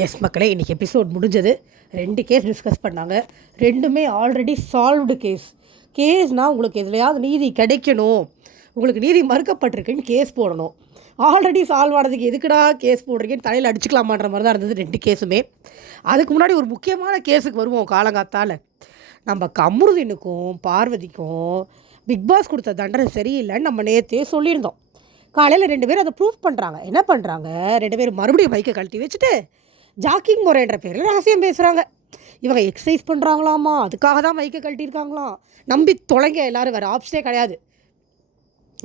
S மக்களே இன்றைக்கி episode முடிஞ்சது. ரெண்டு கேஸ் டிஸ்கஸ் பண்ணாங்க. ரெண்டுமே ஆல்ரெடி சால்வ்டு கேஸ் கேஸ்னால் உங்களுக்கு எதுலையாவது நீதி கிடைக்கணும். உங்களுக்கு நீதி மறுக்கப்பட்டிருக்குன்னு கேஸ் போடணும். ஆல்ரெடி சால்வ் ஆனதுக்கு எதுக்குடா கேஸ் போடுறீங்கன்னு தலையில் அடிச்சுக்கலாமான்ற மாதிரி தான் இருந்தது ரெண்டு கேஸுமே அதுக்கு முன்னாடி ஒரு முக்கியமான கேஸுக்கு வருவோம் காலங்காத்தால். நம்ம கமருதீனுக்கும் பார்வதிக்கும் பிக் பாஸ் கொடுத்த தண்டனை சரியில்லைன்னு நம்ம நேற்றே சொல்லியிருந்தோம். காலையில் ரெண்டு பேரும் அதை ப்ரூஃப் பண்ணுறாங்க என்ன பண்ணுறாங்க ரெண்டு பேரும் மறுபடியும் பைக்கை கழட்டி வச்சுட்டு ஜாக்கிங் முறைன்ற பேரில் ரகசியம் பேசுகிறாங்க இவங்க எக்ஸசைஸ் பண்ணுறாங்களாமா அதுக்காக தான் மைக்கை கழட்டியிருக்காங்களாம். நம்பி தொலைங்க எல்லாரும் வேறு ஆப்ஷனே கிடையாது.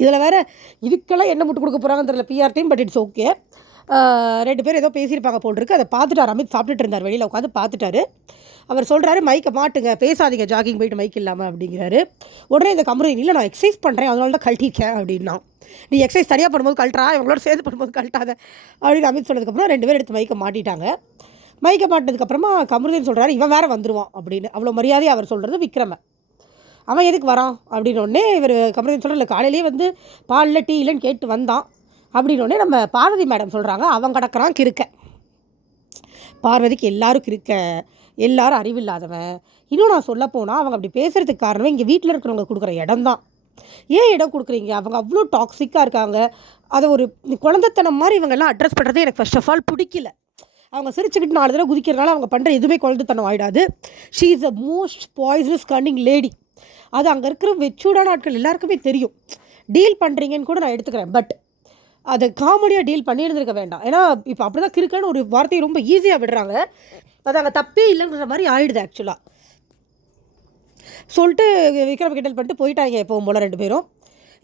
இதில் வேறு இதுக்கெல்லாம் என்ன முட்டு கொடுக்க போகிறாங்கன்னு தெரியல PR team but it's okay ரெண்டு பேரும் ஏதோ பேசியிருப்பாங்க போல் இருக்குது அதை பார்த்துட்டார் அமித் சாப்பிட்டுட்டு இருந்தார். வெளியில் உட்காந்து பார்த்துட்டாரு. அவர் சொல்கிறாரு மைக்கை மாட்டுங்க. பேசாதீங்க. ஜாகிங் போயிட்டு மைக் இல்லாமல் அப்படிங்கிறாரு. உடனே இந்த கமரு இல்லை நான் எக்ஸசைஸ் பண்ணுறேன் அதனால தான் கழட்டிருக்கேன் அப்படின்னா. நீ எக்ஸசைஸ் தனியாக பண்ணும்போது கழட்டா இவங்களோட சேர்ந்து பண்ணும்போது கழட்டாத அப்படின்னு அமித் சொன்னதுக்கப்புறம் ரெண்டு பேரும் எடுத்து மைக்கை மாட்டிட்டாங்க. மைக்கை மாட்டினதுக்கப்புறமா கமருதீன் சொல்கிறாரு இவன் வேறு வந்துடுவான் அப்படின்னு. அவ்வளோ மரியாதையை அவர் சொல்கிறது விக்ரம. அவன் எதுக்கு வரான்? அப்படின்னு உடனே இவர் கமருதீன் இல்லை காலையிலேயே வந்து பாலில் டீ இல்லைன்னு கேட்டு வந்தான். அப்படின்னு நம்ம பார்வதி மேடம் சொல்கிறாங்க அவன் கிடக்கிறான் கிறுக்க. பார்வதிக்கு எல்லாரும் கிறுக்க எல்லாரும் அறிவில்லாதவன். இன்னும் நான் சொல்ல போனால் அவங்க அப்படி பேசுகிறதுக்கு காரணமே இங்கே வீட்டில் இருக்கிறவங்க கொடுக்குற இடம் தான் ஏன் இடம் கொடுக்குறீங்க? அவங்க அவ்வளோ டாக்ஸிக்காக இருக்காங்க. அதை ஒரு குழந்தைத்தனம் மாதிரி இவங்கெல்லாம் அட்ரஸ் பண்ணுறதே எனக்கு ஃபர்ஸ்ட் ஆஃப் ஆல் பிடிக்கல. அவங்க சிரிச்சுக்கிட்டு நாலு தடவை குதிக்கிறனால அவங்க பண்ணுற எதுவுமே குழந்தைத்தனம் ஆகிடாது she is a most bosses cunning lady அது அங்கே இருக்கிற வெச்சூடான ஆட்கள் எல்லாருக்குமே தெரியும். டீல் பண்ணுறீங்கன்னு கூட நான் எடுத்துக்கிறேன். பட் அதை காமெடியாக டீல் பண்ணியிருந்திருக்க வேண்டாம். ஏன்னா இப்போ அப்படி தான் கிறுக்கன்னு ஒரு வார்த்தையை ரொம்ப ஈஸியாக விடுறாங்க. அது அங்கே தப்பே இல்லைங்கிற மாதிரி ஆயிடுது ஆக்சுவலாக சொல்லிட்டு விக்ரம் கிண்டல் பண்ணிட்டு போயிட்டாங்க எப்போவும் போல் ரெண்டு பேரும்.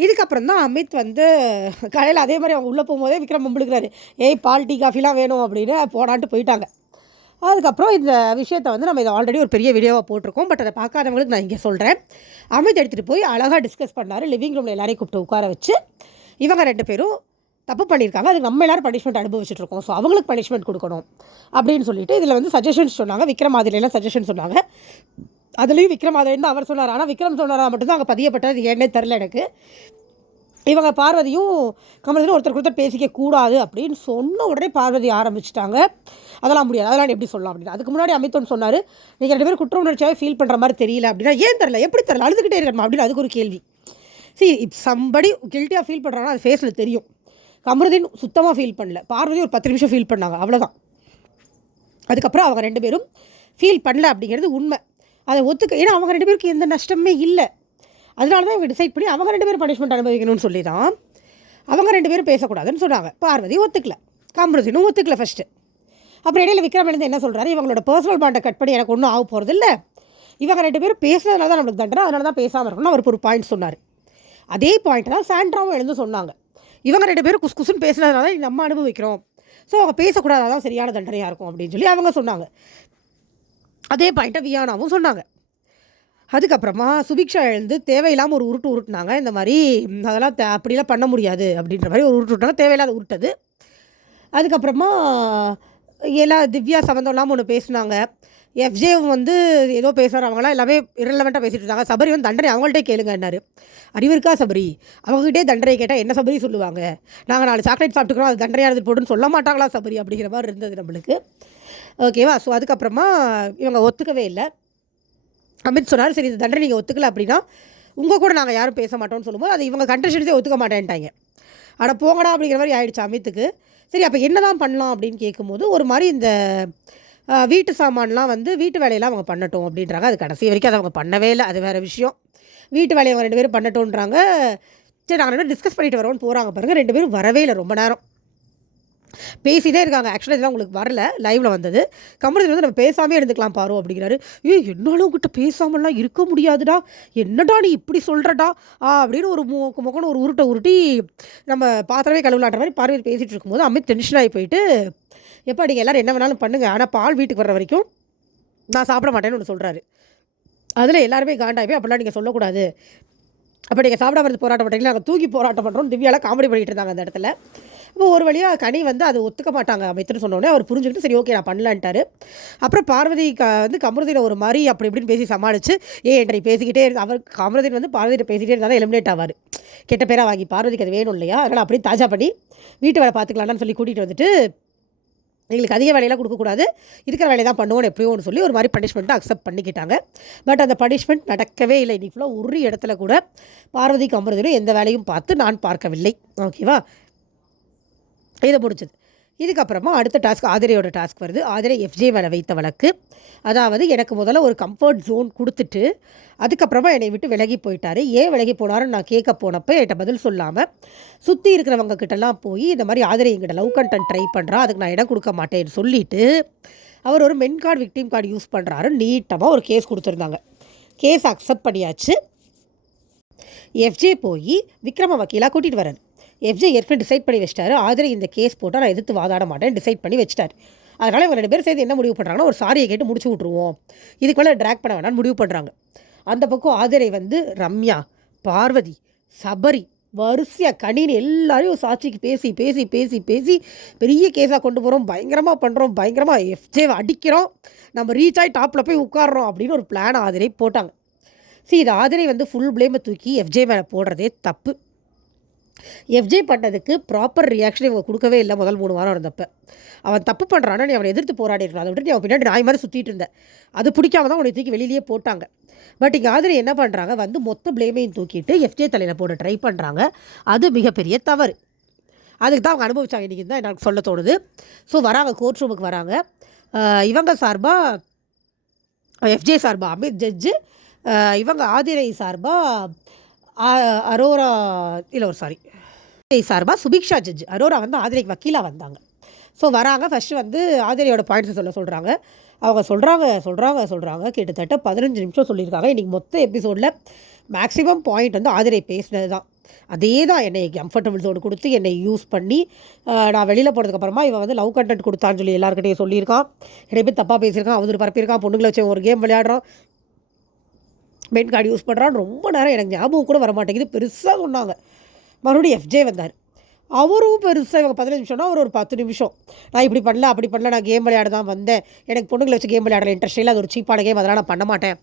இதுக்கப்புறம் தான் அமித் வந்து கடையில் அதே மாதிரி அவங்க உள்ளே போகும்போதே விக்ரம் கும்பிடுக்கிறாரு ஏய் பால் டீ காஃபிலாம் வேணும் அப்படின்னு போடான்ட்டு போயிட்டாங்க. அதுக்கப்புறம் இந்த விஷயத்தை வந்து நம்ம இதை ஆல்ரெடி ஒரு பெரிய வீடியோவாக போட்டிருக்கோம். பட் அதை பார்க்காதவங்களுக்கு நான் இங்கே சொல்கிறேன் அமித் எடுத்துகிட்டு போய் அழகாக டிஸ்கஸ் பண்ணார். லிவிங் ரூமில் எல்லாரையும் கூப்பிட்டு உட்கார வச்சு இவங்க ரெண்டு பேரும் தப்பு பண்ணியிருக்காங்க. அதுக்கு நம்ம எல்லாரும் பனிஷ்மெண்ட் அனுபவிச்சுட்டு இருக்கோம் ஸோ அவங்களுக்கு பனிஷ்மெண்ட் கொடுக்கணும் அப்படின்னு சொல்லிட்டு இதில் வந்து சஜஷன்ஸ் சொன்னாங்க. விக்ரமாதிரியெல்லாம் சஜஷன் சொன்னாங்க. அதுலேயும் விக்ரமாதிரியன் தான் அவர் சொன்னார். ஆனால் விக்ரம் சொன்னாரா மட்டும்தான் அங்கே பதியப்பட்டது. ஏன்னே தெரில எனக்கு. இவங்க பார்வதியும் கமலத்தில் ஒருத்தர் ஒருத்தர் பேசிக்க கூடாது அப்படின்னு சொன்ன உடனே பார்வதி ஆரம்பிச்சிட்டாங்க. அதெல்லாம் முடியாது. அதெல்லாம் எப்படி சொல்லலாம் அப்படின்னு. அதுக்கு முன்னாடி அமித்தோன் சொன்னார் நீங்கள் ரெண்டு பேரும் குற்ற உணர்ச்சியாக ஃபீல் பண்ணுற மாதிரி தெரியல அப்படின்னா ஏன் தெரில எப்படி தெரில அழுதுகிட்டே இருக்கணுமா? அப்படின்னு அதுக்கு ஒரு கேள்வி. சி இப் சம்படி கில்ட்டியாக ஃபீல் பண்ணுறாங்கன்னா அது ஃபேஸில் தெரியும். கமருதீன் சுத்தமாக ஃபீல் பண்ணல. பார்வதி ஒரு பத்து நிமிஷம் ஃபீல் பண்ணாங்க. அவ்வளோதான் அதுக்கப்புறம் அவங்க ரெண்டு பேரும் ஃபீல் பண்ணல அப்படிங்கிறது உண்மை. அதை ஒத்துக்க ஏன்னா அவங்க ரெண்டு பேருக்கு எந்த நஷ்டமே இல்லை. அதனால தான் இவங்க டிசைட் பண்ணி அவங்க ரெண்டு பேரும் பனிஷ்மெண்ட் அனுபவிக்கணும்னு சொல்லி தான் அவங்க ரெண்டு பேரும் பேசக்கூடாதுன்னு சொன்னாங்க. பார்வதி ஒத்துக்கல. கமருதீனும் ஒத்துக்கல ஃபஸ்ட்டு அப்புறம் இடையில விக்ரம் எழுந்து என்ன சொல்கிறாரு இவங்களோட பர்சனல் பாண்டை கட் பண்ணி எனக்கு ஒன்றும் ஆக போகிறது இல்லை. இவங்க ரெண்டு பேரும் பேசுனதுனால தான் நம்மளுக்கு தண்டனை. அதனால தான் பேசாமல் இருக்கணும்னு அவர் ஒரு பாயிண்ட் சொன்னார். அதே பாயிண்ட் தான் சாண்ட்ராவும் எழுந்து சொன்னாங்க. இவங்க ரெண்டு பேரும் குஸ் குசுன்னு பேசுனதுனால நம்ம அனுபவிக்கிறோம். ஸோ அவங்க பேசக்கூடாது அதான் சரியான தண்டனையாக இருக்கும் அப்படின்னு சொல்லி அவங்க சொன்னாங்க. அதே பாயிண்ட்டை வியானாவும் சொன்னாங்க. அதுக்கப்புறமா சுபிக்ஷா எழுந்து தேவையில்லாமல் ஒரு உருட்டு உருட்டுனாங்க. இந்த மாதிரி அதெல்லாம் அப்படிலாம் பண்ண முடியாது அப்படின்ற மாதிரி ஒரு உருட்டு விட்டாங்க தேவையில்லாத உருட்டது. அதுக்கப்புறமா எல்லா திவ்யா சம்மந்தம் இல்லாமல் ஒன்று பேசுனாங்க. எஃப்ஜேவும் வந்து ஏதோ பேசுகிறார் அவங்களாம் எல்லாமே இரலவெண்ட்டாக பேசிகிட்டு இருந்தாங்க. சபரி வந்து தண்டனை அவங்கள்ட்டே கேளுங்கன்னாரு அறிவு இருக்கா சபரி? அவங்ககிட்டே தண்டனை கேட்டால் என்ன சபரி சொல்லுவாங்க? நாங்கள் நாலு சாக்லேட் சாப்பிட்டுக்கிறோம். அது தண்டனையாக எடுத்துட்டு போட்டுன்னு சொல்ல மாட்டாங்களா சபரி அப்படிங்கிற மாதிரி இருந்தது நம்மளுக்கு. ஓகேவா ஸோ அதுக்கப்புறமா இவங்க ஒத்துக்கவே இல்லை. அமித் சொன்னார் சரி இந்த தண்டனை நீங்கள் ஒத்துக்கல அப்படின்னா உங்கள் கூட நாங்கள் யாரும் பேச மாட்டோம்னு சொல்லும்போது அது இவங்க கண்டஷன்ஸே ஒத்துக்க மாட்டேன்ட்டாங்க. ஆனால் போங்கடா அப்படிங்கிற மாதிரி ஆயிடுச்சு அமித்துக்கு. சரி அப்போ என்ன தான் பண்ணலாம் அப்படின்னு கேட்கும்போது ஒரு மாதிரி இந்த வீட்டு சாமான்லாம் வந்து வீட்டு வேலையெல்லாம் அவங்க பண்ணட்டும் அப்படின்றாங்க. அது கடைசி வரைக்கும் அதை அவங்க பண்ணவே இல்லை. அது வேறு விஷயம். வீட்டு வேலையை அவங்க ரெண்டு பேரும் பண்ணட்டும்ன்றாங்க. சரி நாங்கள் ரெண்டு பேரும் டிஸ்கஸ் பண்ணிட்டு வரோம்னு போகிறாங்க பாருங்கள் ரெண்டு பேரும் வரவே இல்லை. ரொம்ப நேரம். பேசிட்டே இருக்காங்க. ஆக்சுவலாக இதெல்லாம் உங்களுக்கு வரல. லைவில் வந்தது. கம்பெனி வந்து நம்ம பேசாமே இருந்துக்கலாம் பாரு அப்படிங்கிறாரு. ஏ என்னாலும் உங்ககிட்ட பேசாமலாம் இருக்க முடியாதுடா. என்னடா நீ இப்படி சொல்கிறடா ஆ அப்படின்னு ஒரு மூக்கு ஒரு உருட்டை உருட்டி நம்ம பாத்திரமே கழுவலாட்டுற மாதிரி பார்வையில் பேசிகிட்டு இருக்கும்போது அமித் டென்ஷன் ஆகி போயிட்டு எப்போ நீங்கள் எல்லோரும் என்ன வேணாலும் பண்ணுங்கள் ஆனால் பால் வீட்டுக்கு வர்ற வரைக்கும் நான் சாப்பிட மாட்டேன்னு ஒன்று சொல்கிறாரு அதில் எல்லாருமே காண்டாகி போய் அப்படிலாம் நீங்கள் சொல்லக்கூடாது. அப்போ நீங்கள் சாப்பிடாம போராட்டம் பண்ணுறீங்களா நாங்கள் தூக்கி போராட்டம் பண்ணுறோம் திவ்யாலாம் காமெடி பண்ணிகிட்டு இருந்தாங்க அந்த இடத்துல. அப்போ ஒரு வழியாக கனி வந்து அது ஒத்துக்க மாட்டாங்க அமைத்துன்னு சொன்னோடனே அவர் புரிஞ்சுக்கிட்டு சரி ஓகே நான் பண்ணலான்ட்டாரு. அப்புறம் பார்வதி க வந்து கமருதீனை ஒரு மாதிரி அப்படி இப்படின்னு பேசி சமாளித்து ஏ என்ற பேசிக்கிட்டே இருந்து அவர் கமருதீன் வந்து பார்வதியை பேசிக்கிட்டே இருந்தாலும் எலிமினேட் ஆவார். கெட்ட பேராக வாங்கி பார்வதிக்கு அது வேணும் இல்லையா? அதனால் அப்படியே தாஜா பண்ணி வீட்டு வேலை பார்த்துக்கலான்னு சொல்லி கூட்டிகிட்டு வந்துட்டு எங்களுக்கு அதிக வேலையெல்லாம் கொடுக்கக்கூடாது இருக்கிற வேலையை தான் பண்ணுவோம் எப்படியோன்னு சொல்லி ஒரு மாதிரி பனிஷ்மெண்ட்டை அக்செப்ட் பண்ணிக்கிட்டாங்க. பட் அந்த பனிஷ்மெண்ட் நடக்கவே இல்லை. இன்னைக்கு ஃபுல்லாக ஒரு இடத்துல கூட பார்வதிக்கு அமிர்தனும் எந்த வேலையும் பார்த்து நான் பார்க்கவில்லை. ஓகேவா இதை முடிச்சது இதுக்கப்புறமா அடுத்த டாஸ்க் ஆதிரையோட டாஸ்க் வருது. ஆதிரை எஃப்ஜே மேலே வைத்த வழக்கு. அதாவது எனக்கு முதல்ல ஒரு கம்ஃபர்ட் ஜோன் கொடுத்துட்டு அதுக்கப்புறமா என்னை விட்டு விலகி போயிட்டார். ஏன் விலகி போனாருன்னு நான் கேட்க போனப்போ என்கிட்ட பதில் சொல்லாமல் சுற்றி இருக்கிறவங்க கிட்டலாம் போய் இந்த மாதிரி ஆதிரை எங்கிட்ட லவ் கண்டென்ட் ட்ரை பண்ணுறா அதுக்கு நான் இடம் கொடுக்க மாட்டேன்னு சொல்லிவிட்டு அவர் ஒரு men card victim card use பண்ணுறாரு நீட்டமாக ஒரு கேஸ் கொடுத்துருந்தாங்க. கேஸ் அக்செப்ட் பண்ணியாச்சு. எஃப்ஜே போய் விக்ரம வக்கீலாக கூட்டிகிட்டு வராரு எஃப்ஜே ஏற்கனவே டிசைட் பண்ணி வச்சிட்டாரு. ஆதிரை இந்த கேஸ் போட்டால் நான் எதிர்த்து வாதாட மாட்டேன் டிசைட் பண்ணி வச்சிட்டாரு. அதனால் இவங்க ரெண்டு பேரும் சேர்ந்து என்ன முடிவு பண்ணுறாங்கன்னா ஒரு சாரியை கேட்டு முடிச்சு விட்ருவோம் இதுக்கு மேலே ட்ராக் பண்ண வேணாம்னு முடிவு பண்ணுறாங்க அந்த பக்கம் ஆதிரை வந்து ரம்யா பார்வதி சபரி வரிசையாக கணினி எல்லாரையும் சாட்சிக்கு பேசி பேசி பேசி பேசி பெரிய கேஸாக கொண்டு போகிறோம் பயங்கரமாக பண்ணுறோம் பயங்கரமாக எஃப்ஜேவை அடிக்கிறோம். நம்ம ரீச் ஆகி டாப்பில் போய் உட்காடுறோம் அப்படின்னு ஒரு பிளான் ஆதிரை போட்டாங்க. சரி இது ஆதிரை வந்து ஃபுல் ப்ளேமை தூக்கி எஃப்ஜே மேலே போடுறதே தப்பு. எஃப்ஜே பண்ணதுக்கு ப்ராப்பர் ரியாக்ஷன் இவங்க கொடுக்கவே இல்லை முதல் மூணு வாரம் இருந்தப்ப. அவன் தப்பு பண்ணுறான்னா நீ அவனை எதிர்த்து போராடி இருக்கலாம் அதை விட்டு நீ அவன் பின்னாடி நாய் மாதிரி சுற்றிட்டு இருந்தேன் அது பிடிக்காம தான் உன்னை தூக்கி வெளியிலேயே போட்டாங்க. பட் இங்கே ஆதிரை என்ன பண்ணுறாங்க வந்து மொத்த பிளேமையும் தூக்கிட்டு எஃப்ஜே தலையில் போட ட்ரை பண்ணுறாங்க அது மிகப்பெரிய தவறு. அதுக்கு தான் அவங்க அனுபவிச்சாங்க. இன்றைக்கி தான் எனக்கு சொல்ல தோணுது. ஸோ வராங்க கோர்ட் ரூமுக்கு வராங்க. இவங்க சார்பாக எஃப்ஜே சார்பாக அமித் ஜட்ஜு இவங்க ஆதிரை சார்பாக அரோரா இல்லை ஒரு சாரி சார்பாக சுபிக்ஷா ஜட்ஜ் அரோரா வந்து ஆதிரைக்கு வக்கீலாக வந்தாங்க. ஸோ வராங்க. ஃபஸ்ட்டு வந்து ஆதிரையோட பாயிண்ட்ஸை சொல்ல சொல்கிறாங்க அவங்க சொல்கிறாங்க சொல்கிறாங்க சொல்கிறாங்க கிட்டத்தட்ட பதினஞ்சு நிமிஷம் சொல்லியிருக்காங்க. இன்றைக்கி மொத்த எபிசோடில் மேக்ஸிமம் பாயிண்ட் வந்து ஆதிரை பேசினது தான் அதே தான் என்னை கம்ஃபர்டபுள் ஜோன் கொடுத்து என்னை யூஸ் பண்ணி நான் வெளியில் போனதுக்கப்புறமா இவன் வந்து லவ் கண்டென்ட் கொடுத்தான்னு சொல்லி எல்லாருக்கிட்டையும் சொல்லியிருக்கான். நிறைய பேர் தப்பாக பேசியிருக்கான் அவதூறு பரப்பியிருக்கான் பொண்ணுங்களை வச்சு ஒரு கேம் விளையாடுறோம் மெயின் கார்டு யூஸ் பண்ணுறான்னு ரொம்ப நேரம் எனக்கு ஞாபகம் கூட வர மாட்டேங்குது பெருசாக சொன்னாங்க. மறுபடியும் எஃப்ஜே வந்தார். அவரும் பெருசாக இவங்க பதினஞ்சு நிமிஷம்னா அவர் ஒரு பத்து நிமிஷம். நான் இப்படி பண்ணல அப்படி பண்ணல நான் கேம் விளையாட தான் வந்தேன். எனக்கு பொண்ணுங்களை வச்சு கேம் விளையாடல இன்ட்ரெஸ்ட் இல்லை அது ஒரு சீப்பான கேம் அதெல்லாம் நான் பண்ண மாட்டேன்.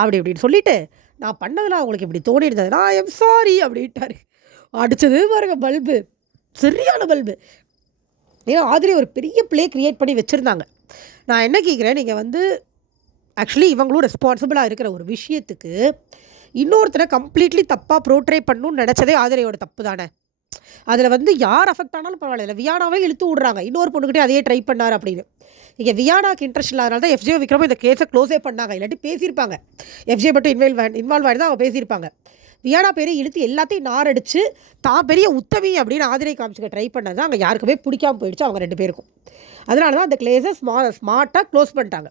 அப்படி இப்படின்னு சொல்லிட்டு நான் பண்ணதெல்லாம் அவங்களுக்கு இப்படி தோணி இருந்தது நான் எம் சாரி அப்படின்ட்டாரு. அடித்தது பாருங்க பல்பு. சரியான பல்பு. ஏன்னா ஆதிரி ஒரு பெரிய ப்ளே க்ரியேட் பண்ணி வச்சுருந்தாங்க. நான் என்ன கேட்குறேன் நீங்கள் வந்து ஆக்சுவலி இவங்களும் ரெஸ்பான்சிபிளாக இருக்கிற ஒரு விஷயத்துக்கு இன்னொருத்தரை கம்ப்ளீட்லி தப்பாக ப்ரோட்ரே பண்ணணும்னு நினச்சதே ஆதிரையோட தப்பு தானே? அதில் வந்து யார் அஃபெக்ட் ஆனாலும் பரவாயில்ல. வியானாவே இழுத்து விட்றாங்க. இன்னொரு பொண்ணுக்கிட்டே அதையே ட்ரை பண்ணார் அப்படின்னு. இங்கே வியானாக்கு இன்ட்ரெஸ்ட் இல்லாதனால தான் எஃப்ஜே விக்ரமும் இந்த கேஸை க்ளோஸே பண்ணாங்க. இல்லாட்டி பேசியிருப்பாங்க. எஃப்ஜே மட்டும் இன்வால்வ் இன்வால்வ் ஆகி தான் அவங்க பேசியிருப்பாங்க. வியானா பேரை இழுத்து எல்லாத்தையும் நாரடிச்சு தான் பெரிய உத்தமி அப்படின்னு ஆதிரை காமிச்சுக்க ட்ரை பண்ணது தான் அங்கே யாருக்குமே பிடிக்காம போயிடுச்சு அவங்க ரெண்டு பேருக்கும். அதனால தான் அந்த கிளேஸை ஸ்மா ஸ்மார்ட்டாக க்ளோஸ் பண்ணிட்டாங்க.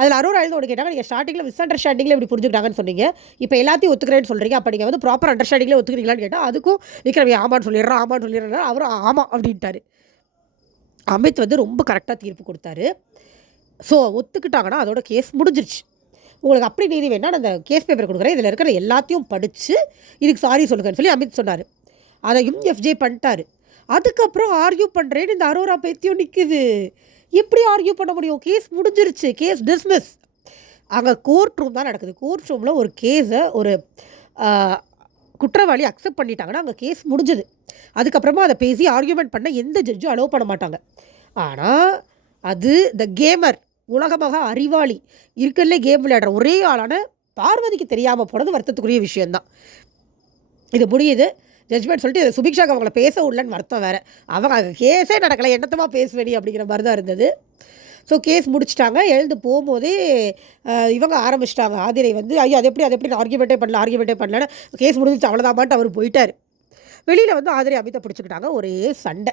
அதில் அரோரா எழுந்து ஒன்று கேட்டாங்க நீங்கள் ஸ்டார்டிங்கில் மிஸ் அண்டர்ஸ்டாண்டிங்கில் இப்படி புரிஞ்சுக்கிட்டாங்கன்னு சொன்னீங்க. இப்போ எல்லாத்தையும் ஒத்துக்கிறேன்னு சொல்கிறீங்க அப்போ நீங்கள் வந்து ப்ராப்பர் அண்டர்ஸ்டாண்டிங்கில் ஒத்துக்கிறீங்களான்னு கேட்டால் அதுக்கும் விக்ரம் ஆமான்னு சொல்லிடுறோம் ஆமான்னு சொல்லிடுறாரு அவரும் ஆமாம் அப்படின்ட்டாரு. அமித் வந்து ரொம்ப கரெக்டாக தீர்ப்பு கொடுத்தாரு. ஸோ ஒத்துக்கிட்டாங்கன்னா அதோட கேஸ் முடிஞ்சிருச்சு. உங்களுக்கு அப்படி நீதி வேணா நான் அந்த கேஸ் பேப்பர் கொடுக்குறேன். இதில் இருக்கிற எல்லாத்தையும் படித்து இதுக்கு சாரி சொல்லுங்கன்னு சொல்லி அமித் சொன்னார். அதையும் எஃப்ஜே பண்ணிட்டாரு. அதுக்கப்புறம் ஆர்கியூ பண்ணுறேன்னு இந்த அரோரா பேத்தியும் நிற்குது எப்படி ஆர்கியூ பண்ண முடியும்? கேஸ் முடிஞ்சிருச்சு. கேஸ் டிஸ்மிஸ் அங்கே கோர்ட் ரூம் தான் நடக்குது. கோர்ட் ரூமில் ஒரு கேஸை ஒரு குற்றவாளி அக்செப்ட் பண்ணிட்டாங்கன்னா அங்கே கேஸ் முடிஞ்சது. அதுக்கப்புறமா அதை பேசி ஆர்கியூமெண்ட் பண்ண எந்த ஜட்ஜும் அலோவ் பண்ண மாட்டாங்க. ஆனால் அது த கேமர் உலகமாக அறிவாளி இருக்கல கேம் விளையாடுற ஒரே ஆளான பார்வதிக்கு தெரியாமல் போனது வருத்தத்துக்குரிய விஷயந்தான் இது முடியுது. ஜட்மெண்ட் சொல்லிட்டு சுபிக்ஷாக்கு அவங்கள பேச விடலன்னு வருத்தம் வேறு. அவங்க கேஸே நடக்கலை என்னத்தமா பேசுவேடி அப்படிங்கிற மாதிரி தான் இருந்தது. ஸோ கேஸ் முடிச்சிட்டாங்க. எழுந்து போகும்போதே இவங்க ஆரம்பிச்சிட்டாங்க. ஆதிரை வந்து ஐயோ அது எப்படி அது எப்படி ஆர்கியூமெண்ட்டே பண்ணல ஆர்கியூமெண்ட்டே பண்ணலன்னு கேஸ் முடிஞ்சிச்சு அவ்வளோதான்ட்டு அவர் போயிட்டார். வெளியில் வந்து ஆதிரை அமித்தை பிடிச்சிக்கிட்டாங்க. ஒரே சண்டை.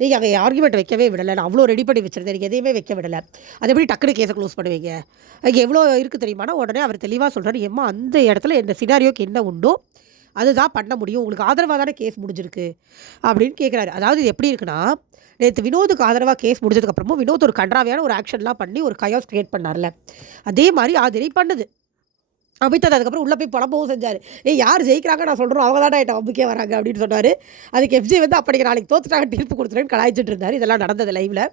நீங்கள் அங்கே ஆர்குமெண்ட் வைக்கவே விடலை. நான் அவ்வளோ ரெடி பண்ணி வச்சிருந்தேன். நீங்கள் எதையுமே வைக்க விடலை. அது எப்படி டக்குனு கேஸை க்ளோஸ் பண்ணுவீங்க? அங்கே எவ்வளோ இருக்குது தெரியுமானா உடனே அவர் தெளிவாக சொல்கிறார் எம்மா அந்த இடத்துல இந்த சினாரியோக்கு என்ன உண்டோ அதுதான் பண்ண முடியும். உங்களுக்கு ஆதரவாக தானே கேஸ் முடிஞ்சிருக்கு அப்படின்னு கேட்குறாரு அதாவது இது எப்படி இருக்குன்னா நேற்று வினோதுக்கு ஆதரவாக கேஸ் முடிஞ்சதுக்கப்புறமும் வினோத் ஒரு கன்றாவியான ஒரு ஆக்ஷன்லாம் பண்ணி ஒரு கயாஸ் க்ரியேட் பண்ணார்ல. அதே மாதிரி ஆதிரை பண்ணுது. அமித் அதுக்கப்புறம் உள்ளே போய் புலம்பவும் செஞ்சார். ஏ யார் ஜெயிக்கிறாங்க நான் சொல்கிறோம் அவங்க தான் என்கிட்ட நம்பிக்கை வராங்க அப்படின்னு சொன்னார். அதுக்கு எஃப்ஜி வந்து அப்படிங்க நாளைக்கு தோத்துட்டாங்க தீர்ப்பு கொடுத்துருன்னு கலாய்ச்சிட்டு இருந்தார். இதெல்லாம் நடந்தது லைவில்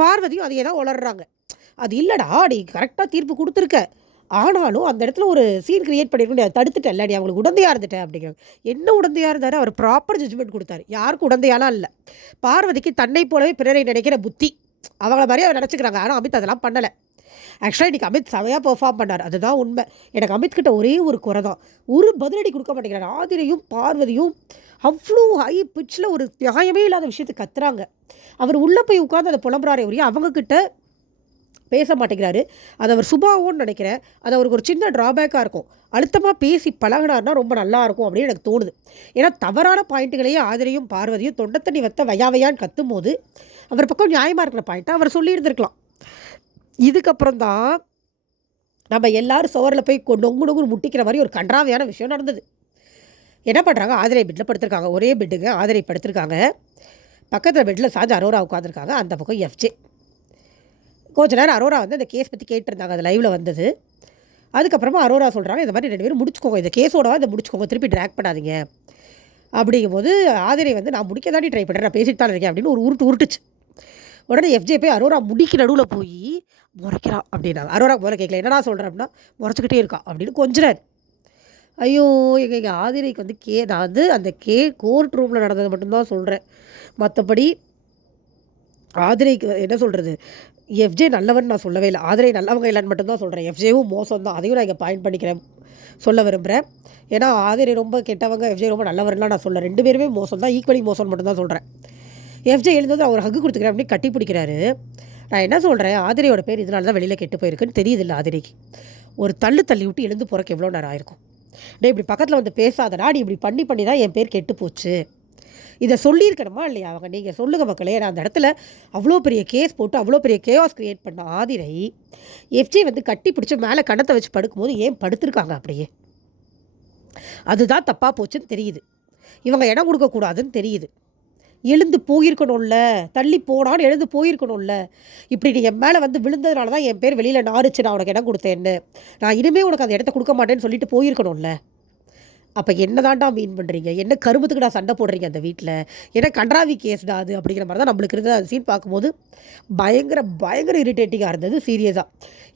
பார்வதியும் அதையே தான் உளர்றாங்க அது இல்லைடா நீ கரெக்டாக தீர்ப்பு கொடுத்துருக்க. ஆனாலும் அந்த இடத்துல ஒரு சீன் கிரியேட் பண்ணிருக்கணும் தடுத்துட்டேன் இல்லை நீ அவங்களுக்கு உடந்தையாக இருந்துட்டேன் அப்படிங்கிறாங்க என்ன உடந்தையாக இருந்தார் அவர் ப்ராப்பர் ஜட்ஜ்மெண்ட் கொடுத்தாரு. யாருக்கும் உடந்தையாலாம் இல்லை. பார்வதிக்கு தன்னை போலவே பிறரை நினைக்கிற புத்தி. அவங்கள மாதிரியே அவர் நினச்சிக்கிறாங்க. ஆனால் அமித் அதெல்லாம் பண்ணலை. ஆக்சுவலாக இன்றைக்கி அமித் செமையாக பெர்ஃபார்ம் பண்ணார். அதுதான் உண்மை. எனக்கு அமித் கிட்ட ஒரே ஒரு குறை தான். ஒரு பதிலடி கொடுக்க மாட்டேங்கிறார். ஆதிரையும் பார்வதியும் அவ்வளோ ஹை பிச்சில் ஒரு நியாயமே இல்லாத விஷயத்தை கத்துறாங்க. அவர் உள்ளே போய் உட்காந்து அதை புலம்புறாரே ஒரே அவங்கக்கிட்ட பேச மாட்டேங்கிறாரு. அது அவர் சுபாவோன்னு நினைக்கிறேன். அது அவருக்கு ஒரு சின்ன ட்ராபேக்காக இருக்கும். அழுத்தமாக பேசி பழகினார்னா ரொம்ப நல்லா இருக்கும் அப்படின்னு எனக்கு தோணுது. ஏன்னா தவறான பாயிண்ட்டுகளையும் ஆதரையும் பார்வதியும் தொண்டை தண்ணி வைத்த வையா கத்தும் போது அவர் பக்கம் நியாயமாக இருக்கிற பாயிண்ட்டை அவர் சொல்லியிருந்திருக்கலாம். இதுக்கப்புறம் தான் நம்ம எல்லாரும் சுவரில் போய் நொங்கு நொங்கு முட்டிக்கிற மாதிரி ஒரு கன்றாவையான விஷயம் நடந்தது. என்ன பண்ணுறாங்க ஆதிரை பெட்டில் படுத்திருக்காங்க. ஒரே பெட்டுங்க ஆதிரை படுத்திருக்காங்க. பக்கத்தில் பெட்டில் சாஞ்சு அரோரா உட்காந்துருக்காங்க அந்த பக்கம் எஃப்ஜே கொஞ்ச நேரம் அரோரா வந்து அந்த கேஸ் பற்றி கேட்டிருந்தாங்க. அது லைவில் வந்தது. அதுக்கப்புறமா அரோரா சொல்கிறாங்க இந்த மாதிரி ரெண்டு பேரும் முடிச்சுக்கோங்க. இந்த கேஸோட இதை முடிச்சுக்கோங்க. திருப்பி ட்ராக் பண்ணாதீங்க. அப்படிங்கும்போது ஆதிரை வந்து நான் முடிக்க தாண்டி ட்ரை பண்ணுறேன் நான் பேசிட்டு தான் இருக்கேன். அப்படின்னு ஒரு உருட்டு உருட்டுச்சு. உடனே எஃப்ஜே போய் அரோரா முடிக்கு நடுவில் போய் முறைக்கிறான் அப்படின்னாங்க. அரோரா முதல்ல கேட்கல என்னடா சொல்கிறேன் அப்படின்னா முறைச்சிக்கிட்டே இருக்கா. அப்படின்னு கொஞ்சினார் ஐயோ எங்கள் எங்கள் ஆதிரைக்கு வந்து கே நான் வந்து அந்த கே கோர்ட் ரூமில் நடந்தது மட்டும்தான் சொல்கிறேன் மற்றபடி ஆதிரைக்கு என்ன சொல்கிறது எஃப்ஜே நல்லவன் நான் சொல்லவே இல்லை. ஆதிரை நல்லவங்க இல்லைன்னு மட்டும்தான் சொல்கிறேன் எஃப்ஜேவும் மோசம் தான் அதையும் நான் இங்கே பாயிண்ட் பண்ணிக்கிறேன். சொல்ல விரும்புகிறேன் ஏன்னா ஆதிரை ரொம்ப கெட்டவங்க எஃப்ஜே ரொம்ப நல்லவர்லாம் நான் சொல்ல ரெண்டு பேருமே மோசம் தான் ஈக்குவலி மோசம்னு மட்டும்தான் சொல்கிறேன் எஃப்ஜே எழுந்தது அவர் ஹக்கு கொடுத்துக்கிறேன் அப்படின்னு கட்டி பிடிக்கிறாரு. நான் என்ன சொல்கிறேன் ஆதிரையோட பேர் இதனால தான் வெளியில் கெட்டு போயிருக்குன்னு தெரியுதில்ல ஆதிரைக்கு. ஒரு தள்ளு தள்ளி விட்டு எழுந்து போகிறக்கு எவ்வளோ நேரம் ஆயிருக்கும்? டே இப்படி பக்கத்தில் வந்து பேசாதடா. நீ இப்படி பண்ணி பண்ணி தான் என் பேர் கெட்டு போச்சு. இதை சொல்லியிருக்கணுமா இல்லையா அவங்க? நீங்கள் சொல்லுங்கள் மக்களே. நான் அந்த இடத்துல அவ்வளோ பெரிய கேஸ் போட்டு அவ்வளோ பெரிய கேஆஸ் க்ரியேட் பண்ண ஆதிரை எஃப்ஜே வந்து கட்டி பிடிச்சி மேலே கணத்தை வச்சு படுக்கும்போது ஏன் படுத்திருக்காங்க அப்படியே? அதுதான் தப்பாக போச்சுன்னு தெரியுது. இவங்க இடம் கொடுக்கக்கூடாதுன்னு தெரியுது. எழுந்து போயிருக்கணும்ல. தள்ளி போனான்னு எழுந்து போயிருக்கணும்ல. இப்படி நீ என் மேலே வந்து விழுந்ததுனால தான் என் பேர் வெளியில் நாறுச்சு நான் உனக்கு இடம் கொடுத்தேன்னு. நான் இனிமேல் உனக்கு அந்த இடத்த கொடுக்க மாட்டேன்னு சொல்லிட்டு போயிருக்கணும்ல. அப்போ என்ன தாண்டா மீன் பண்ணுறீங்க என்ன கருமத்துக்குடா சண்டை போடுறீங்க அந்த வீட்டில் என்ன கன்றாவி கேஸ்டா அது? அப்படிங்கிற மாதிரி தான் நம்மளுக்கு இருந்தது. அந்த சீன் பார்க்கும்போது பயங்கர பயங்கர இரிட்டேட்டிங்காக இருந்தது சீரியஸாக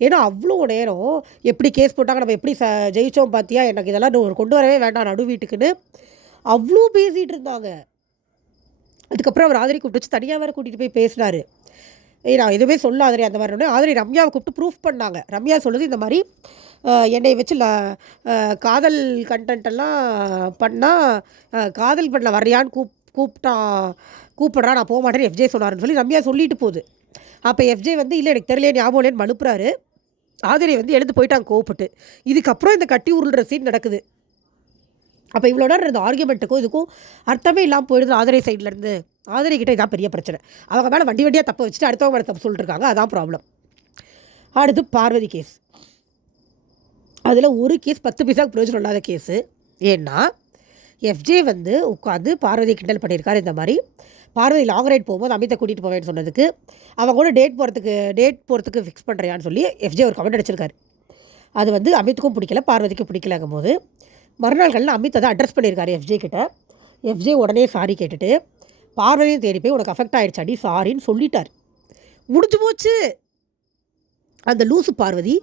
ஏன்னா அவ்வளோ நேரம் எப்படி கேஸ் போட்டாங்க நம்ம எப்படி ச ஜெயித்தோம் பார்த்தியா எனக்கு இதெல்லாம் கொண்டு வரவே வேண்டாம் நடு வீட்டுக்குன்னு. அவ்வளோ பேசிகிட்டு இருந்தாங்க. அதுக்கப்புறம் அவர் ஆதரி கூப்பிட்டு வச்சு தனியாக வேறு கூட்டிகிட்டு போய் பேசினார். ஏய் நான் எதுவுமே சொல்ல ஆதரி அந்த மாதிரி. ஒன்று ரம்யாவை கூப்பிட்டு ப்ரூஃப் பண்ணாங்க. ரம்யா சொல்லுது இந்த மாதிரி என்னை வச்சு ல காதல் கண்டென்ட்டெல்லாம் பண்ணால் காதல் பண்ண வர்றியான்னு கூப் கூப்பிட்டான் கூப்பிட்றா நான் போக மாட்டேன்னு எஃப்ஜே சொன்னார்னு சொல்லி ரம்யா சொல்லிட்டு போகுது. அப்போ எஃப்ஜே வந்து இல்லை எனக்கு தெரியல ஞாபகம் இல்லைன்னு மழுப்புறாரு. ஆதிரை வந்து எழுந்து போயிட்டாங்க கோவப்பட்டு. இதுக்கப்புறம் இந்த கட்டி உருள்ற சீன் நடக்குது. அப்போ இவ்வளோ நேரம் இருந்த ஆர்குமெண்ட்டுக்கும் இதுக்கும் அர்த்தமே இல்லாமல் போயிடுது ஆதிரை சைட்லேருந்து ஆதிரை கிட்டே இதான் பெரிய பிரச்சனை. அவங்க மேலே வண்டி வண்டியாக தப்பை வச்சுட்டு அடுத்தவங்க மேலே தப்பு சொல்லிட்டுருக்காங்க அதான் ப்ராப்ளம் அடுத்து பார்வதி கேஸ் அதில் ஒரு கேஸ் பத்து பைசாவுக்கு பிரயோஜனம் இல்லாத கேஸு ஏன்னா எஃப்ஜே வந்து உட்காந்து பார்வதி கிண்டல் பண்ணியிருக்காரு இந்த மாதிரி. பார்வதி லாங் ரைட் போகும்போது அமித்தை கூட்டிகிட்டு போவேன்னு சொன்னதுக்கு அவங்க கூட டேட் போகிறதுக்கு டேட் போகிறதுக்கு ஃபிக்ஸ் பண்ணுறியான்னு சொல்லி எஃப்ஜே ஒரு கமெண்ட் அடிச்சிருக்காரு. அது வந்து அமித்துக்கும் பிடிக்கல பார்வதிக்கும் பிடிக்கலங்கும் போது மறுநாள்களில் அமித் அதை அட்ரஸ் பண்ணியிருக்காரு எஃப்ஜே கிட்ட. எஃப்ஜே உடனே சாரி கேட்டுட்டு பார்வதியும் தேடி போய் உனக்கு அஃபெக்ட் ஆகிடுச்சாடி சாரின்னு சொல்லிட்டார். முடிஞ்சு போச்சு. அந்த லூசு பார்வதி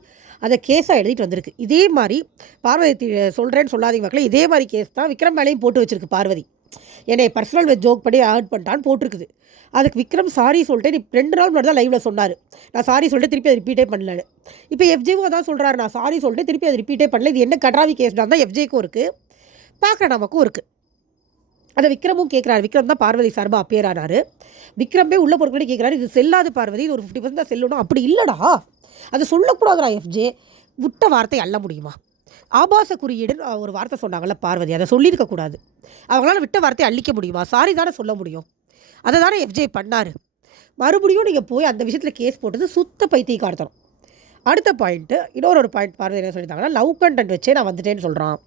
அதை கேஸாக எழுதிட்டு வந்திருக்கு. இதே மாதிரி பார்வதி சொல்கிறேன்னு சொல்லாதீங்க மக்களே. இதே மாதிரி கேஸ் தான் விக்ரம் மேலேயும் போட்டு வச்சிருக்கு பார்வதி. என்னை பர்சனல் ஜோக் பண்ணி ஆட் பண்ணிட்டான்னு போட்டிருக்குது. அதுக்கு விக்ரம் சாரி சொல்லிட்டு நீ ரெண்டு நாள் முன்னாடி தான் லைவில் சொன்னார். நான் சாரி சொல்லிட்டு திருப்பி அதை ரிப்பீட்டே பண்ணலன்னு இப்போ எஃப்ஜேவும் அதான் சொல்கிறாரு நான் சாரி சொல்லிட்டு திருப்பி அதை ரிப்பீட்டே பண்ணல. இது என்ன கட்ராவி கேஸ் தான் எஃப்ஜேக்கும் இருக்குது பார்க்குற நமக்கும் இருக்குது அதை விக்ரமும் கேட்குறாரு விக்ரம் தான் பார்வதி சார்பாக அப்பியர் ஆனார் விக்ரமே உள்ள பொருட்களே கேட்குறாரு இது செல்லாது பார்வதி இது ஒரு ஃபிஃப்டி பர்சன்ட் தான் செல்லணும். அப்படி இல்லைடா. அதை சொல்லக்கூடாதுடா எஃப்ஜே விட்ட வார்த்தை அள்ள முடியுமா? ஆபாச குறியீடுன்னு ஒரு வார்த்தை சொன்னாங்கல்ல பார்வதி. அதை சொல்லியிருக்கக்கூடாது அவங்களால விட்ட வார்த்தையை அள்ளிக்க முடியுமா? சாரி தானே சொல்ல முடியும். அதை தானே எஃப்ஜே பண்ணார். மறுபடியும் நீங்கள் போய் அந்த விஷயத்தில் கேஸ் போட்டது சுத்த பைத்தியக்காரத்தனம். அடுத்த பாயிண்ட்டு இன்னொரு ஒரு பாயிண்ட் பார்வதி என்ன சொல்லியிருந்தாங்கன்னா லவ் கண்டென்ட் வச்சே நான் வந்துட்டேன்னு சொல்கிறான்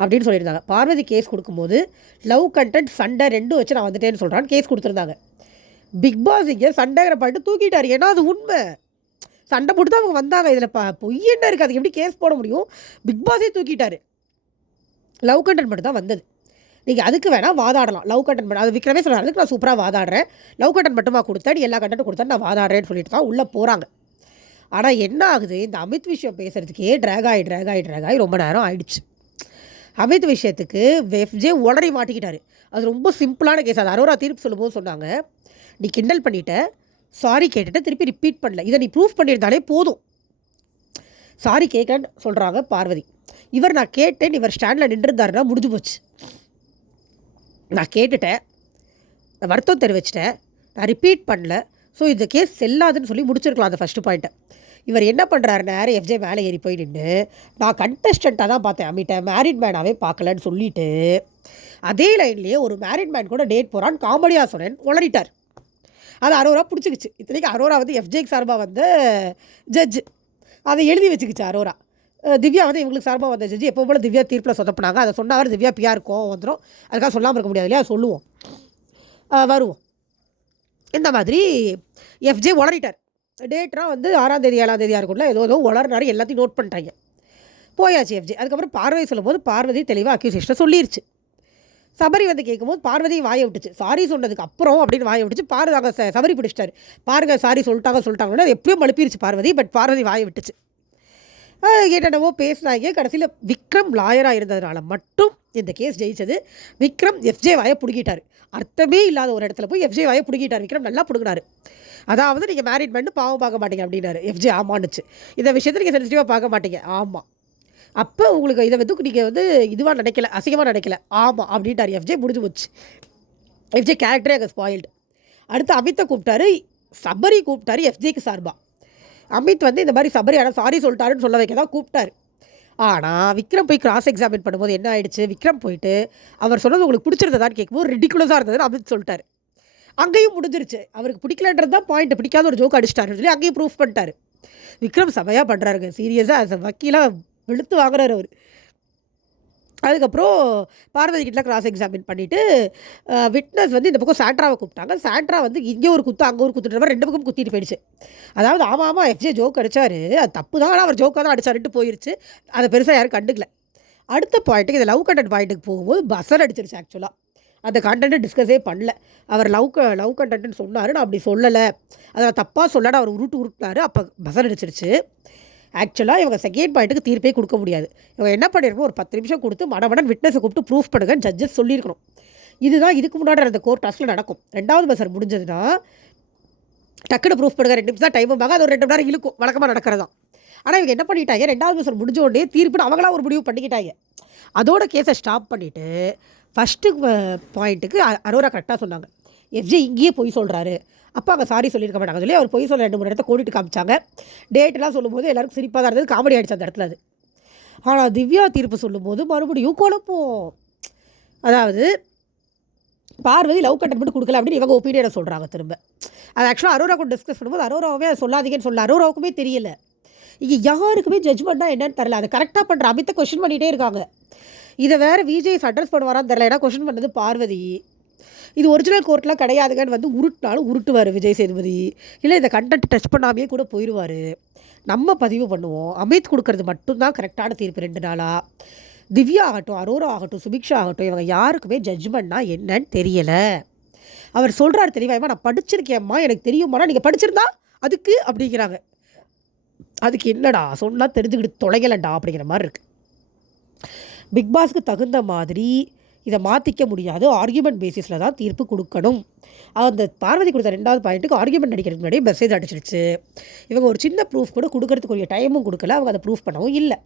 அப்படின்னு சொல்லியிருந்தாங்க. பார்வதி கேஸ் கொடுக்கும்போது லவ் கண்டென்ட் சண்டை ரெண்டும் வச்சு நான் வந்துட்டேன்னு சொல்கிறான்னு கேஸ் கொடுத்துருந்தாங்க. பிக் பாஸ் இங்கே சண்டைங்கிற பாயிண்ட் தூக்கிட்டார். ஏன்னா அது உண்மை. சண்டை போட்டு தான் அவங்க வந்தாங்க. இதில் ப பொய் என்ன இருக்குது அதுக்கு எப்படி கேஸ் போட முடியும்? பிக் பாஸே தூக்கிட்டார். லவ் கண்டென்ட் மட்டும் தான் வந்தது. நீங்கள் அதுக்கு வேணால் வாதாடலாம். லவ் கண்டென்ட் மட்டும் அது விக்ரமே சொன்னார் அதுக்கு நான் சூப்பராக வாதாடுறேன். லவ் கண்டென்ட் மட்டுமா கொடுத்தா நீ எல்லா கண்டென்ட் கொடுத்தா நான் வாதாடுறேன்னு சொல்லிட்டு தான் உள்ளே போகிறாங்க ஆனால் என்ன ஆகுது? இந்த அமித் விஷயம் பேசுகிறதுக்கே ட்ராக் ஆகி ட்ராக் ஆகி ட்ராக் ஆகி ரொம்ப நேரம் ஆயிடுச்சு. அமித் விஷயத்துக்கு வெஃப்ஜே உடனே மாட்டிக்கிட்டார். அது ரொம்ப சிம்பிளான கேஸ் அது அரோரா தீர்ப்பு சொல்லும்போது சொன்னாங்க. நீ கிண்டல் பண்ணிட்ட. சாரி கேட்டுட்டு. திருப்பி ரிப்பீட் பண்ணல. இதை நீ ப்ரூஃப் பண்ணியிருந்தாலே போதும். சாரி கேட்கன்னு சொல்கிறாங்க பார்வதி. இவர் நான் கேட்டேன். இவர் ஸ்டாண்டில் நின்றுருந்தாருன்னா முடிஞ்சு போச்சு. நான் கேட்டுட்டேன். நான் வருத்தம் தெரிவிச்சிட்டேன். நான் ரிப்பீட் பண்ணல. ஸோ இந்த கேஸ் செல்லாதுன்னு சொல்லி முடிச்சிருக்கலாம் அந்த ஃபஸ்ட்டு பாயிண்ட்டை இவர் என்ன பண்ணுறாரு நேரம் எஃப்ஜே மேலே ஏறி போய் நின்று நான் கண்டஸ்டண்ட்டாக தான் பார்த்தேன் அமிட்ட மேரிட் மேனாகவே பார்க்கலன்னு சொல்லிட்டு அதே லைன்லேயே ஒரு மேரிட் மேன் கூட டேட் போகிறான்னு காமெடியாக சொன்னேன் உளறிட்டார். அது அரோரா பிடிச்சிக்கிச்சு. இத்தனைக்கு அரோரா வந்து எஃப்ஜேக்கு சார்பாக வந்து ஜட்ஜு அதை எழுதி வச்சுக்கிச்சு அரோரா. திவ்யா வந்து இவங்களுக்கு சார்பாக வந்த ஜட்ஜி எப்போ போல திவ்யா தீர்ப்பில் சொதப்பினாங்க. அதை சொன்னார் திவ்யா பிஆர் கோவம் வந்துடும் அதுக்காக சொல்லாமல் இருக்க முடியாது இல்லையா? சொல்லுவோம். வருவோம். இந்த மாதிரி எஃப்ஜே உளறிட்டார். டேட்லாம் வந்து ஆறாம் தேதி ஏழாம் தேதியாக இருக்கும்ல ஏதோ ஏதோ உளறினாரு எல்லாத்தையும் நோட் பண்ணிட்டாங்க போயாச்சு எஃப்ஜி அதுக்கப்புறம் பார்வதி சொல்லும்போது பார்வதி தெளிவாக அக்யூசேஷனை சொல்லிருச்சு. சபரி வந்து கேட்கும்போது பார்வதி வாயை விட்டுச்சு. சாரி சொன்னதுக்கு அப்புறம் அப்படின்னு வாயை விட்டுச்சு. பாரு அங்கே ச- சபரி பிடிச்சிட்டாரு. பாருங்க சாரி சொல்லிட்டாங்க சொல்லிட்டாங்கன்னா அது எப்பயும் மழுப்பிருச்சு பார்வதி பட் பார்வதி வாயை விட்டுச்சு. என்னென்னவோ பேசினாங்க. கடைசியில் விக்ரம் லாயராக இருந்ததுனால மட்டும் இந்த கேஸ் ஜெயிச்சது. விக்ரம் எஃப்ஜே வாயை பிடுங்கிட்டாரு. அர்த்தமே இல்லாத ஒரு இடத்துல போய் எஃப்ஜே வாயை பிடுங்கிட்டார். விக்ரம் நல்லா பிடுங்கினார். அதாவது நீங்கள் மேரிட் பண்ணி பாவம் பார்க்க மாட்டீங்க அப்படின்னாரு. எஃப்ஜே ஆமான்னுச்சு. இந்த விஷயத்தை நீங்கள் சென்சிட்டிவாக பார்க்க மாட்டீங்க. ஆமாம் அப்போ உங்களுக்கு இதை வந்து நீங்கள் வந்து இதுவாக நினைக்கல அசிங்கமாக நினைக்கல. ஆமாம் அப்படின்ட்டார் எஃப்ஜே முடிஞ்சு போச்சு. எஃப்ஜே கேரக்டரே அங்கே ஸ்பாயில்டு அடுத்து அமித்தை கூப்பிட்டாரு. சபரி கூப்பிட்டாரு எஃப்ஜேக்கு சார்பா. அமித் வந்து இந்த மாதிரி சபரி ஆனால் சாரி சொல்லிட்டாருன்னு சொல்ல வைக்க தான் கூப்பிட்டாரு. ஆனால் விக்ரம் போய் கிராஸ் எக்ஸாமின் பண்ணும்போது என்ன ஆயிடுச்சு? விக்ரம் போயிட்டு அவர் சொன்னது உங்களுக்கு பிடிச்சிருந்ததான்னு கேட்கும்போது ரெடிக்குலஸாக இருந்ததுன்னு அமித் சொல்லிட்டாரு. அங்கேயும் முடிஞ்சிருச்சு. அவருக்கு பிடிக்கலன்றது தான் பாயிண்ட் பிடிக்காத ஒரு ஜோக் அடிச்சிட்டாருன்னு சொல்லி அங்கேயும் ப்ரூஃப் பண்ணிட்டாரு. விக்ரம் செமையாக பண்ணுறாருங்க சீரியஸாக அஸ் வக்கீலாக வெளுத்து வாங்குறாரு அவர். அதுக்கப்புறம் பார்வதி கிட்ட கிராஸ் எக்ஸாமின் பண்ணிவிட்டு விட்னஸ் வந்து இந்த பக்கம் சாண்ட்ராவை கூப்பிட்டாங்க. சாண்ட்ரா வந்து இங்கே ஒரு குத்து அங்கே ஒரு குத்துன்ற மாதிரி ரெண்டு பக்கம் குத்திட்டு போயிடுச்சு. அதாவது ஆமாம் ஆமாம் எஃப்ஜே ஜோக் அடிச்சாரு. அது தப்பு தான் ஆனால் அவர் ஜோக்காக தான் அடிச்சாருட்டு போயிடுச்சு அதை பெருசாக யாரும் கண்டுக்கல. அடுத்த பாயிண்ட்டுக்கு இந்த லவ் கண்டென்ட் பாயிண்ட்டுக்கு போகும்போது பஸ்ஸர் அடிச்சிருச்சு ஆக்சுவலாக அந்த கண்டென்ட்டை டிஸ்கஸே பண்ணல. அவர் லவ் க லவ் கண்டென்ட்னு சொன்னார். நான் அப்படி சொல்லலை. அதை நான் தப்பாக சொல்லட அவர் உருட்டு உருட்டினார். அப்போ பஸ்ஸர் அடிச்சிருச்சு. ஆக்சுவலாக இவங்க செகண்ட் பாயிண்ட்டுக்கு தீர்ப்பே கொடுக்க முடியாது. இவங்க என்ன பண்ணிருக்கணும்? ஒரு பத்து நிமிஷம் கொடுத்து மடமடன் விட்னஸை கூப்பிட்டு ப்ரூஃப் பண்ணுங்கன்னு ஜட்ஜஸ் சொல்லியிருக்கணும். இதுதான் இதுக்கு முன்னாடி அந்த கோர்ட் டாஸ்கில் நடக்கும். ரெண்டாவது பசர் முடிஞ்சதுன்னா டக்குனு ப்ரூஃப் பண்ணுங்க. ரெண்டு நிமிஷம் டைம் ஆகும் அது ஒரு ரெண்டு மணி நேரம் இழுக்கும். வழக்கமாக நடக்கிறதா. ஆனால் இவங்க என்ன பண்ணிட்டாங்க? ரெண்டாவது பஸ்ஸர் முடிஞ்ச உடனே தீர்ப்புன்னு அவங்களா ஒரு முடிவு பண்ணிக்கிட்டாங்க. அதோட கேஸை ஸ்டாப் பண்ணிவிட்டு ஃபஸ்ட்டு பாயிண்ட்டுக்கு அரோரா கரெக்டாக சொன்னாங்க. எஃப்ஜே இங்கேயே பொய் சொல்கிறாரு அப்போ அங்கே சாரி சொல்லியிருக்க மாட்டாங்க சொல்லி அவர் பொய் சொல்ல ரெண்டு மூணு இடத்த கூட்டிட்டு காமிச்சாங்க. டேட்லாம் சொல்லும்போது எல்லாருக்கும் சிரிப்பாக தான் இருந்தது. காமெடி ஆயிடுச்சு அந்த இடத்துல அது. ஆனால் திவ்யா தீர்ப்பு சொல்லும்போது மறுபடியும் குழப்பம். அதாவது பார்வதி லவ் கட்டன் மட்டும் கொடுக்கல அப்படின்னு இவங்க ஒப்பீனியனை சொல்கிறாங்க திரும்ப. அது ஆக்சுவலாக அரோரா கூட டிஸ்கஸ் பண்ணும்போது அரோராவே அதை சொல்லாதீங்கன்னு சொல்ல அரோராவுக்குமே தெரியல. இங்கே யாருக்குமே ஜட்ஜ்மெண்ட்னா என்னன்னு தெரில அதை கரெக்டாக பண்ணுற அமித்த கொஷின் பண்ணிகிட்டே இருக்காங்க. இதை வேறு விஜய்ஸ் அட்ரஸ் பண்ணுவாரான்னு தெரில ஏன்னா கொஷின் பண்ணது பார்வதி. இது ஒரிஜினல் கோர்ட்லாம் கிடையாதுங்கன்னு வந்து உருட்டினாலும் உருட்டுவார் விஜய் சேதுபதி. இல்லை இந்த கண்டென்ட் டச் பண்ணாமே கூட போயிடுவார் நம்ம பதிவு பண்ணுவோம். அமித் கொடுக்கறது மட்டும்தான் கரெக்டான தீர்ப்பு ரெண்டு நாளாக திவ்யா ஆகட்டும் அரோரா ஆகட்டும் சுபிக்ஷா ஆகட்டும் இவங்க யாருக்குமே ஜட்ஜ்மெண்ட்னா என்னன்னு தெரியலை. அவர் சொல்கிறார் தெளிவாயமா நான் படிச்சிருக்கேம்மா எனக்கு தெரியுமானா நீங்கள் படிச்சிருந்தா அதுக்கு அப்படிங்கிறாங்க. அதுக்கு என்னடா சொன்னால் தெரிஞ்சுக்கிட்டு தொலைகலண்டா அப்படிங்கிற மாதிரி இருக்குது பிக் பாஸ்க்கு தகுந்த மாதிரி இதை மாற்றிக்க முடியாது. ஆர்கியூமெண்ட் பேசிஸில் தான் தீர்ப்பு கொடுக்கணும். அந்த பார்வதி கொடுத்த ரெண்டாவது பாயிண்ட்டுக்கு ஆர்கியூமெண்ட் அடிக்கிறதுக்கு முன்னாடியே மெசேஜ் அடிச்சிருச்சு. இவங்க ஒரு சின்ன ப்ரூஃப் கூட கொடுக்கறதுக்குரிய டைமும் கொடுக்கல. அவங்க அதை ப்ரூஃப் பண்ணவும் இல்லை.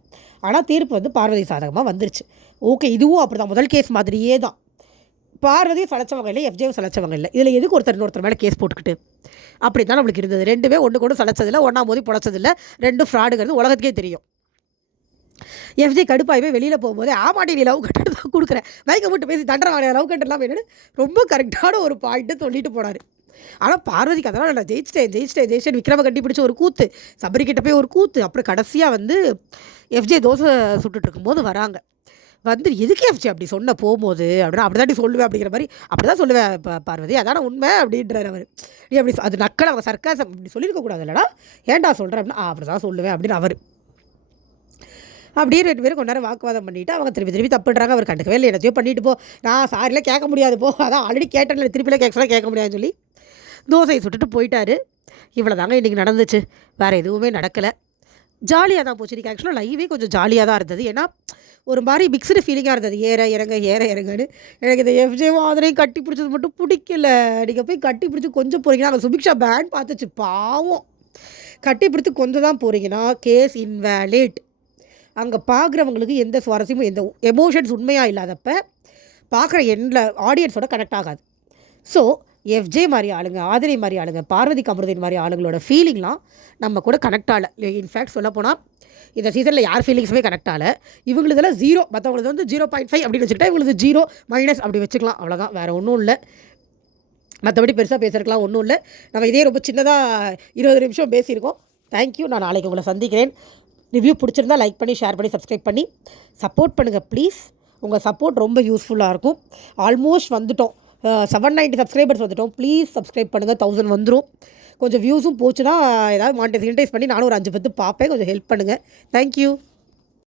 ஆனால் தீர்ப்பு வந்து பார்வதி சாதகமாக வந்துருச்சு. ஓகே இதுவும் அப்படி தான் முதல் கேஸ் மாதிரியே தான். பார்வதி சளைச்சவங்க இல்லை எஃப்ஜேவும் சளைச்சவங்க இல்லை. இதில் எதுக்கு ஒருத்தர் இன்னொருத்தர் மேலே கேஸ் போட்டுக்கிட்டு? அப்படி தான் நம்மளுக்கு இருந்தது. ரெண்டுமே ஒன்று கூட சளைச்சதில்லை ஒன்றா மோதி புழைச்சதில்லை. ரெண்டும் ஃப்ராடுங்கிறது உலகத்துக்கே தெரியும். எஃப்ஜே கடுப்பாகவே வெளியில் போகும்போது ஆமாட்டி நீ லவ் தான் கொடுக்குறேன். மைக்கை மட்டும் பேசி தண்டனை லவ் கட்டர்லாம் வேணும்னு ரொம்ப கரெக்டான ஒரு பாயிண்ட்டு சொல்லிட்டு போனார். ஆனால் பார்வதிக்கு அதெல்லாம் நான் ஜெயிச்சிட்டேன் ஜெயிச்சிட்டேன் ஜெயிச்சிட்டேன் விக்ரம கட்டி ஒரு கூத்து சபரி கிட்ட போய் ஒரு கூத்து அப்புறம் கடைசியாக வந்து எஃப்ஜே தோசை சுட்டுட்டு இருக்கும்போது வராங்க. வந்து எதுக்கு எஃப்ஜே அப்படி சொன்ன போகும்போது அப்படின்னா அப்படி சொல்லுவேன் அப்படிங்கிற மாதிரி அப்படி தான் சொல்லுவேன் பார்வதி. அதான உண்மை அப்படின்றார் அவர். நீ அப்படி அது நக்கல் அவங்க சர்க்காசம் அப்படி சொல்லியிருக்க கூடாது ஏன்டா சொல்கிறேன் அப்படின்னா அப்படி தான் சொல்லுவேன் அப்படின்னு அவர். அப்படியே ரெண்டு பேரும் கொஞ்ச நேரம் வாக்குவாதம் பண்ணிவிட்டு அவங்க திருப்பி திருப்பி தப்புன்றாங்க அவர் கண்டுக்கவே இல்லை. என்னத்தையோ பண்ணிட்டு போ. நான் சாரிலாம் கேட்க முடியாது போ. அதான் ஆல்ரெடி கேட்டேன்ல திருப்பிலாம் கேட்கலாம் கேட்க முடியாதுன்னு சொல்லி தோசையை சுட்டுட்டு போயிட்டாரு. இவ்வளோ தாங்க இன்றைக்கி நடந்துச்சு. வேறு எதுவுமே நடக்கலை. ஜாலியாக தான் போச்சு. இன்றைக்கி ஆக்சுவலாக லைவே கொஞ்சம் ஜாலியாக தான் இருந்தது. ஏன்னா ஒரு மாதிரி மிக்சடு ஃபீலிங்காக இருந்தது. ஏற இறங்க ஏற இறங்கன்னு. எனக்கு இந்த எஃப்ஜே மாதிரியும் கட்டி பிடிச்சது மட்டும் பிடிக்கல. நீங்கள் போய் கட்டி பிடிச்சி கொஞ்சம் போகிறீங்கன்னா அங்கே சுபிக்ஷா பேண்ட் பார்த்துச்சு. பாவம். கட்டி பிடிச்சி கொஞ்சம் தான் போகிறீங்கன்னா கேஸ் இன்வேலிட் அங்கே பார்க்குறவங்களுக்கு எந்த சுவாரஸ்யமும் எந்த எமோஷன்ஸ் உண்மையாக இல்லாதப்ப பார்க்குற எண்ணில் ஆடியன்ஸோட கனெக்ட் ஆகாது. ஸோ எஃப்ஜே மாதிரி ஆளுங்க ஆதிரை மாதிரி ஆளுங்க பார்வதி கமருதின் மாதிரி ஆளுங்களோட ஃபீலிங்லாம் நம்ம கூட கனெக்ட் ஆகலை. இன்ஃபேக்ட் சொல்லப் போனால் இந்த சீசனில் யார் ஃபீலிங்ஸுமே கனெக்ட் ஆகலை. இவங்களுதெல்லாம் ஜீரோ மற்றவங்களுக்கு வந்து ஜீரோ பாயிண்ட் ஃபைவ் அப்படின்னு வச்சுக்கிட்டா இவங்களுக்கு ஜீரோ மைனஸ் அப்படி வச்சுக்கலாம். அவ்வளோதான் வேறு ஒன்றும் இல்லை. மற்றபடி பெருசாக பேசுறதுக்கெலாம் ஒன்றும் இல்லை. நம்ம இதே ரொம்ப சின்னதாக இருபது நிமிஷம் பேசியிருக்கோம். தேங்க்யூ நான் நாளைக்கு உங்களை சந்திக்கிறேன். ரிவ்யூ பிடிச்சிருந்தா லைக் பண்ணி ஷேர் பண்ணி சப்ஸ்கிரைப் பண்ணி. சப்போர்ட் பண்ணுங்கள் ப்ளீஸ் உங்கள் சப்போர்ட் ரொம்ப யூஸ்ஃபுல்லாக இருக்கும். ஆல்மோஸ்ட் வந்துட்டோம். செவன் நைன்ட்டி சப்ஸ்கிரைபர்ஸ் வந்துட்டோம். ப்ளீஸ் சப்ஸ்கிரைப் பண்ணுங்கள் தௌசண்ட் வந்துடும் கொஞ்சம் வியூஸும் போச்சுன்னா ஏதாவது மானிட்டைஸ் பண்ணி நானும் ஒரு அஞ்சு பத்து பார்ப்பேன். கொஞ்சம் ஹெல்ப் பண்ணுங்கள் தேங்க்யூ